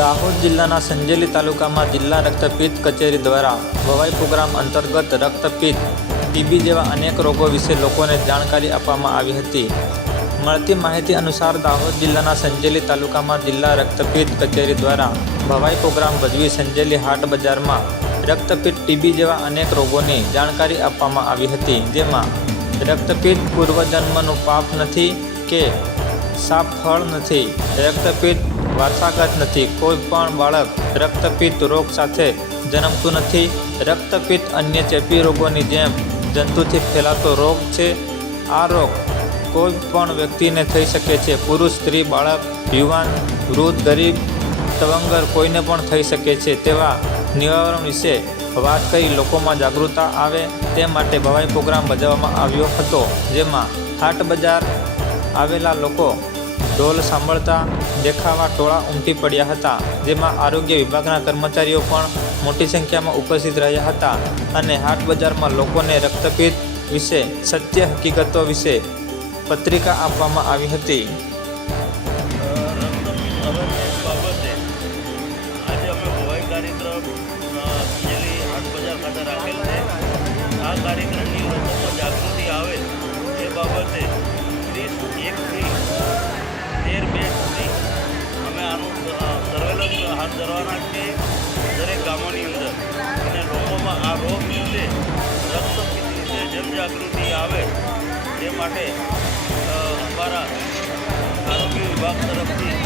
દાહોદ જિલ્લાના સંજેલી તાલુકામાં જિલ્લા રક્તપિત્ત કચેરી દ્વારા ભવાઈ પ્રોગ્રામ અંતર્ગત રક્તપિત્ત, ટીબી જેવા અનેક રોગો વિશે લોકોને જાણકારી આપવામાં આવી હતી. મળતી માહિતી અનુસાર દાહોદ જિલ્લાના સંજેલી તાલુકામાં જિલ્લા રક્તપિત્ત કચેરી દ્વારા ભવાઈ પ્રોગ્રામ ભજવી સંજેલી હાટ બજારમાં રક્તપિત્ત, ટીબી જેવા અનેક રોગોની જાણકારી આપવામાં આવી હતી. જેમાં રક્તપિત્ત પૂર્વજન્મનું પાપ નથી કે સાપ ફળ નથી, રક્તપિત્ત વારસાગત નથી, કોઈ પણ બાળક રક્તપિત્ત રોગ સાથે જન્મતું નથી. રક્તપિત્ત અન્ય ચેપી રોગોની જેમ જંતુથી ફેલાતો રોગ છે. આ રોગ કોઈ પણ વ્યક્તિને થઈ શકે છે. પુરુષ, સ્ત્રી, બાળક, યુવાન, વૃદ્ધ, ગરીબ, તવંગર કોઈને પણ થઈ શકે છે. તેવા નિવારણ વિશે વાત કરી લોકોમાં જાગૃતતા આવે તે માટે ભવાઈ પ્રોગ્રામ ભજવવામાં આવ્યો હતો. જેમાં હાટ બજાર આવેલા લોકો ઢોલ સાંભળતા દેખાવા ટોળા ઉમટી પડ્યા હતા. જેમાં આરોગ્ય વિભાગના કર્મચારીઓ પણ મોટી સંખ્યામાં ઉપસ્થિત રહ્યા હતા અને હાટ બજારમાં લોકોને રક્તપિત્ત વિશે સત્ય હકીકતો વિશે પત્રિકા આપવામાં આવી હતી. આજે અમે ભવાઈ કાર્યક્રમ સંજેલી હાટ બજાર ખાતે રાખેલ છે. આ કાર્યક્રમની લોકોમાં જાગૃતિ આવે એ બાબતે 31 થી 13 સુધી અમે આનું સર્વેલન્સ હાથ ધરવાના છીએ દરેક ગામોની અંદર. અને લોકોમાં આ રોગ વિશે, રક્તપિત્ત વિશે જનજાગૃતિ આવે તે માટે અમારા આરોગ્ય વિભાગ તરફથી